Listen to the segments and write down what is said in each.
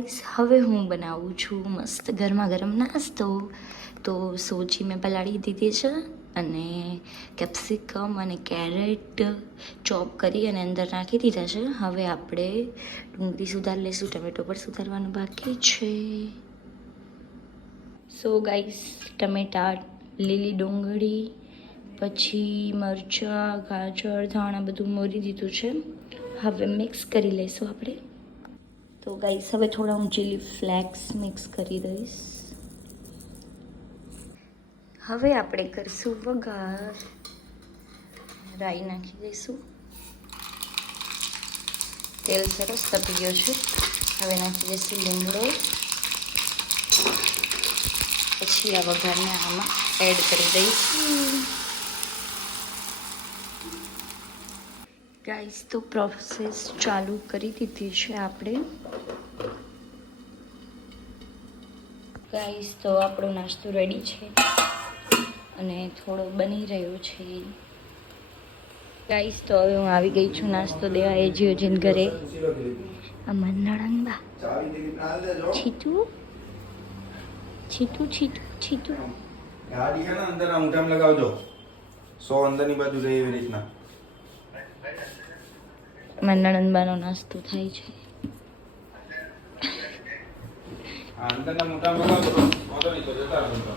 Guys હવે હું બનાવું છું મસ્ત ગરમા ગરમ નાસ્તો. તો સોજી મેં પલાળી દીધી છે અને કેપ્સિકમ અને કેરેટ ચોપ કરી અને અંદર નાખી દીધા છે. હવે આપણે ડુંગળી સુધાર લઈશું, ટમેટો પર સુધારવાનું બાકી છે. સો ગાઈસ ટમેટા, લીલી ડુંગળી, પછી મરચાં, ગાજર, ધાણા બધું મોરી દીધું છે. હવે મિક્સ કરી લઈશું આપણે. તો ગાઈસ હવે થોડા હું ચીલી ફ્લેક્સ મિક્સ કરી દઈશ. હવે આપણે કરીશું વઘાર. રાઈ નાખી દઈશું. તેલ સરસ તપી ગયો છે. હવે નાખી દઈશું લીમડો પછી આ વઘારને આમાં એડ કરી દઈશું. ગાઈસ તો પ્રોસેસ ચાલુ કરી દીધી છે આપણે. ગાઈસ તો આપણો નાસ્તો રેડી છે. અને થોડો બની રહ્યો છે. ગાઈસ તો હવે હું આવી ગઈ છું નાસ્તો દેવા એ જીઓ જીન ઘરે. અમાર નળંગબા છીટું. છીતું છીતું છીતું ગાડી છે ને અંદર અંગૂઠામાં લગાવજો. સો અંદરની બાજુ રહી એવી રીતના. નણંદબાનો નાસ્તો થાય છે આ અંદરના મોટા મોટા વાંધો નહીં, તો જતા રહો તો.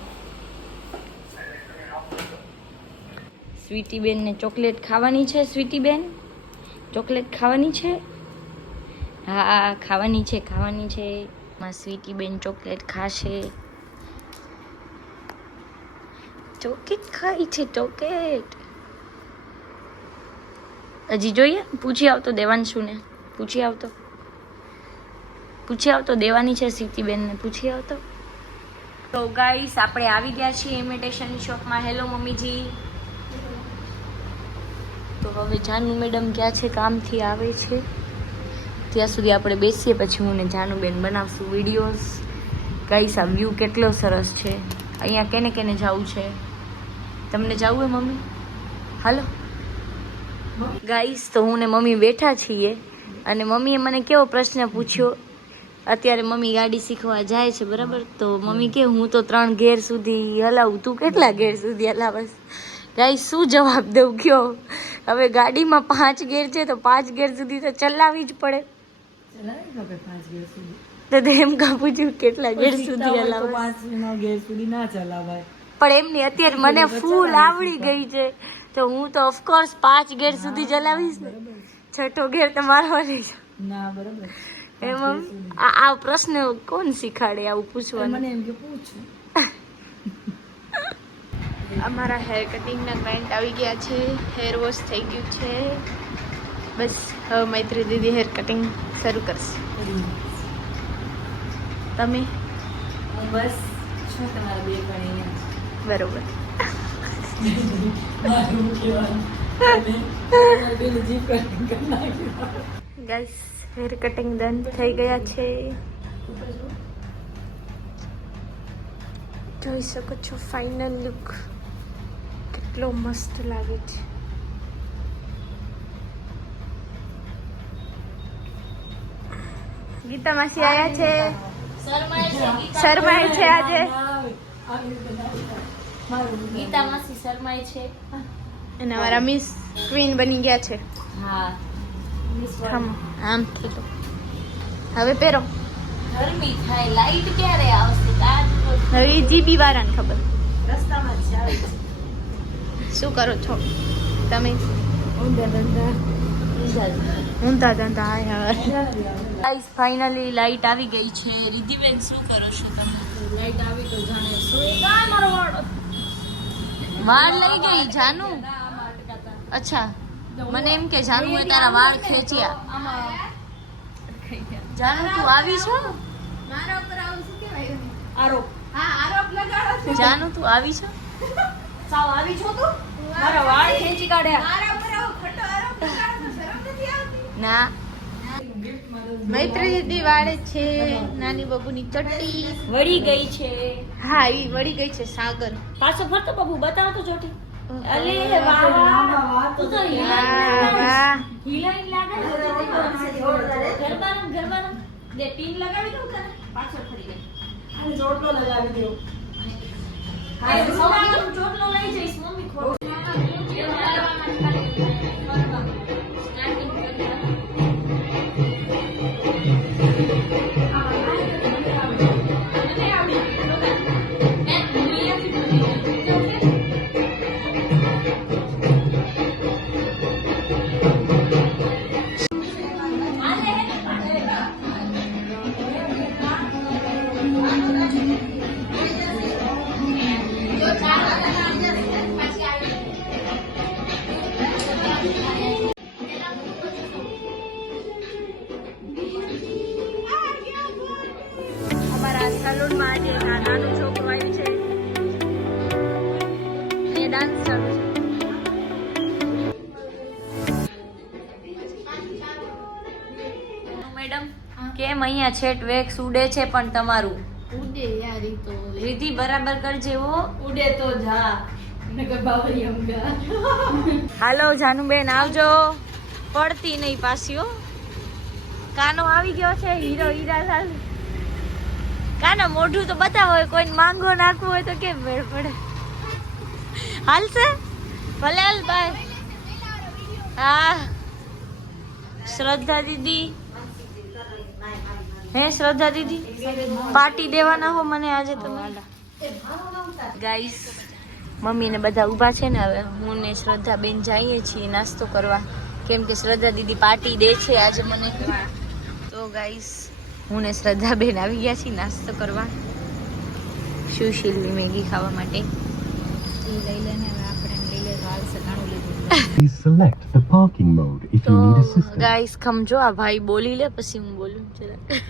ચોકલેટ ખાવાની છે સ્વીટી બેન ચોકલેટ ખાવાની છે? હા ખાવાની છે ખાવાની છે. માં સ્વીટી બેન ચોકલેટ ખાશે. ચોકલેટ ખાઈ છે, ચોકલેટ. હજી જોઈએ, પૂછી આવતો દેવાંશુને. પૂછી આવતો. પૂછી આવતો દેવાની છે સ્વીટી પૂછી આવતો. તો ગાઈસ આપણે આવી ગયા છીએ ઇમિટેશન શોપમાં હેલો મમ્મીજી. તો હવે જાનુ મેડમ ક્યાં છે? કામથી આવે છે. ત્યાં સુધી આપણે બેસીએ પછી હું ને જાનુબેન બનાવશું વિડીયોઝ ગાઈસ આ વ્યૂ કેટલો સરસ છે. અહીંયા કેને કેને જવું છે? તમને જવું હે મમ્મી? હાલો. ગાઈસ તો હું ને મમ્મી બેઠા છીએ. અને મમ્મીએ મને કેવો પ્રશ્ન પૂછ્યો? અત્યારે મમ્મી ગાડી શીખવા જાય છે બરાબર? તો મમ્મી કે હું તો ત્રણ ગેર સુધી હલાવું. તું કેટલા ગેર સુધી હલાવસ? ગાઈ શું જવાબ દઉં? કયો? હવે ગાડીમાં પાંચ ગેર છે તો પાંચ ગેર સુધી તો ચલાવવી જ પડે. તો એમ કા પૂછ્યું કેટલા ગેર સુધી હલાવસ? પણ એમની અત્યારે મને ફૂલ આવડી ગઈ છે. તો હું તો ઓફકોર્સ પાંચ ગેર સુધી ચલાવીશ ને. છઠ્ઠો ગેર તમારો મારવાની ના બરાબર. એમ આ આ પ્રશ્ન કોણ શીખાડે આવું પૂછવાનું? મને એમ કે પૂછું. અમારા હેર કટિંગના ક્લાયન્ટ આવી ગયા છે. હેર વોશ થઈ ગયું છે. બસ હવે મૈત્રી દીદી હેર કટિંગ શરૂ કરશે. તમે? હું બસ છું તમારા બે પણ બરોબર. મારું કહેવાનું. ગાઈસ હેર કટિંગ ડન થઈ ગયા છે. જોઈ શકો છો ફાઇનલ લુક કેટલો મસ્ત લાગે છે. ગીતા માસી આવ્યા છે. શરમાય છે આજે. ગીતા માસી શરમાય છે. અને અમારા મિસ ક્વીન બની ગયા છે. હા. આમ આમ થતું હવે પહેરો. ગરમી થાય લાઈટ ક્યારે આવશે? હવે જીબી વાળાને ખબર. રસ્તામાં જ શું કરો છો? તમે? ઊંધા ધંધા. ઊંધા ધંધા. Hi hi. Guys finally light આવી ગઈ છે. રિધિબેન શું કરો છો તમે? લાઈટ આવી તો જાણે સુઈ કાં મારો વાળો. વાળ લઈ ગઈ જાનુ? અચ્છા. મને એમ કે જાનુ એ તારા વાળ ખેંચ્યા જાનુ તું આવી છો? મારા ઉપર આવું શું કહેવાય આરોપ. હા આરોપ લગાડો છો. જાનુ તું આવી છો? સાવ આવી છો તું? મારા વાળ ખેંચી કાઢ્યા. મારા ઉપર આવો ખોટો આરોપ લગાડો તો શરમ નથી આવતી. ના. મૈત્રી દીદી વાળે છે નાની બબુની ચટ્ટી. વળી ગઈ છે. હા એ વળી ગઈ છે સાગર. પાછો ફરતો બબુ બતાવો તો જોટી અલે વાહ, વાહ. તું તો વાહ, વાહ. હિલાઈ લાગે ગરબા રમ દે પિન લગાવી દઉં તને? પાછળ ફરી લગાવી દો હા હું ચોટલો લઈ જઈશ મમ્મી ખોટું. સલૂનમાં આજે ના- નાનું છોકરું આવ્યું છે. એ ડાન્સ ચાલુ છે. મેડમ કેમ અહીંયા છેટ વેક્સ ઉડે છે પણ તમારું? ઉડે યાર ઈ તો. રીતિ બરાબર કરજે ઓ ઉડે તો જા. હાલો જાનુબેન આવજો. પડતી નહીં પાછી કાનો આવી ગયો છે હીરો હીરાલાલ કાનો મોઢું તો બતાવો હોય, કોઈને માંગો નાખવું હોય તો કેમ મેળ પડે? હાલશે? ભલે હાલ બાય હા. શ્રદ્ધા દીદી. હે, શ્રદ્ધા દીદી? પાર્ટી દેવાના હો મને આજે તમે? ગાઈસ મમ્મી ને બધા ઊભા છે ને, હવે હું ને શ્રદ્ધા બેન જઈએ છીએ નાસ્તો કરવા. કેમ કે શ્રદ્ધા દીદી પાર્ટી દે છે આજે મને. તો ગાઈસ હું ને શ્રદ્ધા બેન આવી ગયા છીએ નાસ્તો કરવા. સુશીલની મેગી ખાવા માટે? લઈ લેને હવે આપણે લઈ લે તો હાલશે ઘણું લીધું. Please select the parking mode if તો you need assistance. ગાઈસ ખમજો આ ભાઈ બોલી લે પછી હું બોલું જરા.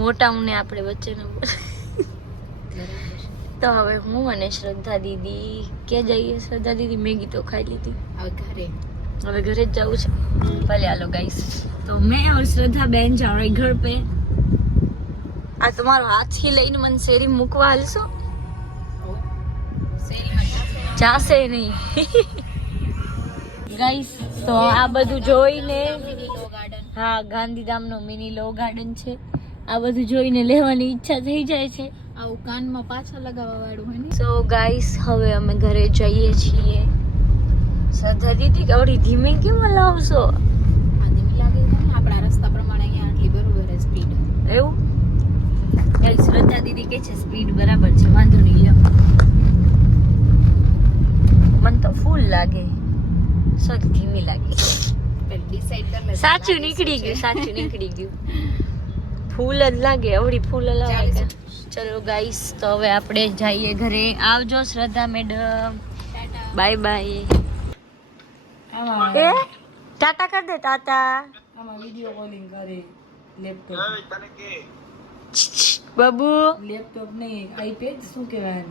મોટા હું ને આપણે વચ્ચે ન બોલ. તો હવે હું અને શ્રદ્ધા દીદી કે જઈએ? શ્રદ્ધા દીદી મેગી તો ખાઈ લીધી. હવે ઘરે. હવે ઘરે જ જવું છે. ભલે હાલો ગાઈસ તો મેં ઓર શ્રદ્ધા બેન જા રહી ઘર પે. આ તમારો હાથથી લઈને મને શેરી મૂકવા હાલશો? જાશે નહીં. ગાઈસ તો આ બધું જોઈને હા ગાંધીધામનો મિની લો ગાર્ડન છે. આ બધું જોઈને લેવાની ઈચ્છા થઈ જાય છે. આવું કાનમાં પાછા લગાવવા વાળું હોય ને? સો ગાઈસ હવે અમે ઘરે જઈએ છીએ. શ્રદ્ધા કે અવડી ધીમે કેમ લાવશો ધીમી લાગે છે ને આપણા રસ્તા પ્રમાણે અહીંયા આટલી બરોબર સ્પીડ એવું? ગાઈસ શ્રદ્ધા દીદી કે છે સ્પીડ બરાબર છે વાંધો નહીં લ્યો. મને તો ફૂલ લાગે. સોરી ધીમી લાગે. સાચું નીકળી ગયું સાચું નીકળી ગયું. ફૂલ જ લાગે અવળી ફૂલ લાગે. ચલો ગાઈસ તો હવે આપણે જઈએ ઘરે. આવજો શ્રદ્ધા મેડમ. બાય બાય એ? ટાટા કર દે ટાટા. આમાં વિડિયો કોલિંગ કરે લેપટોપ બબુ. લેપટોપ નહીં આઈપેડ શું કહેવાય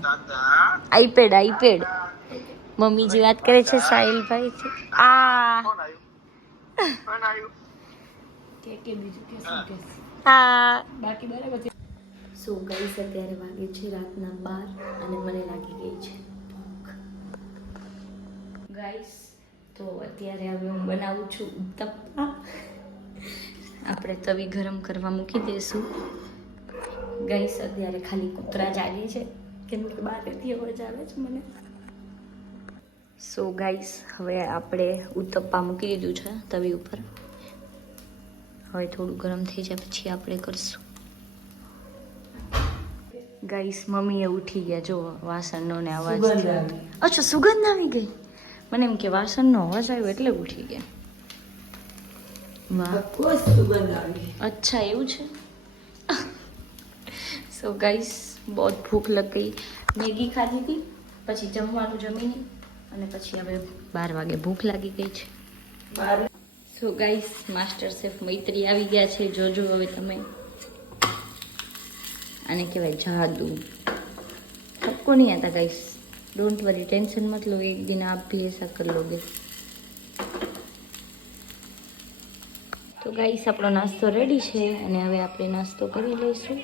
આઈપેડ આઈપેડ મમ્મી જે વાત કરે છે સાહિલભાઈ છે. આ. કે કે બીજું કે શું કે? આ બાકી બરાબર છે. સો ગાઈસ અત્યારે વાગે છે રાતના બાર અને મને લાગી ગઈ છે ભૂખ. ગાઈસ તો અત્યારે હવે હું બનાવું છું ઉત્તપ્પા આપણે તવી ગરમ કરવા મૂકી દઈશું ગાઈસ અત્યારે ખાલી કૂતરા જાગે છે. કેમ કે બહારથી અવાજ આવે છે મને. સો ગાઈસ હવે આપણે ઉત્તપ્પા મૂકી દીધું છે તવી ઉપર. હવે થોડું ગરમ થઈ જાય પછી આપણે કરશું. ગાઈસ મમ્મી એ ઉઠી ગયા. જો વાસણનો ને અવાજ. અચ્છા સુગંધ આવી ગઈ? મને એમ કે વાસણનો અવાજ આવ્યો એટલે ઉઠી ગયા. અચ્છા એવું છે? સો ગાઈસ બહુ ભૂખ લગી મેગી ખાધી હતી પછી જમવાનું જમીને અને પછી હવે બાર વાગે ભૂખ લાગી ગઈ છે. So guys master chef Maitri આવી ગયા છે. જોજો હવે તમે. આને કહેવાય જાદુ. ઠપકો નહીં હતા ગાઈસ डोंट वरी टेंशन मत लो एक दिन आप भी ऐसा कर लोगे તો ગાઈસ આપણો નાસ્તો રેડી છે અને હવે આપણે નાસ્તો કરી લઈશું